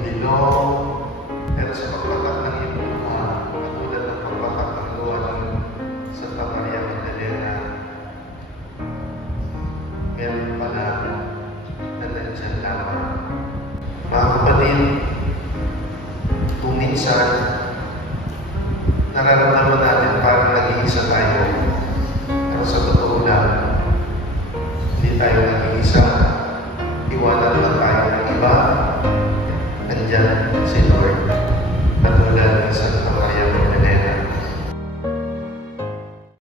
bilog, pero sa pagpatak ng iyong mukha, katulad ng pagpatak ng luha ng Santa Maria Magdalena, meron pala na nandyan lamang. Mga kapatid, kung minsan, nararamdaman natin parang nag-iisa tayo. Pero sa totoo lang, hindi tayo nag-iisa. Iwanan lang tayo ng iba. Nandyan si Lord.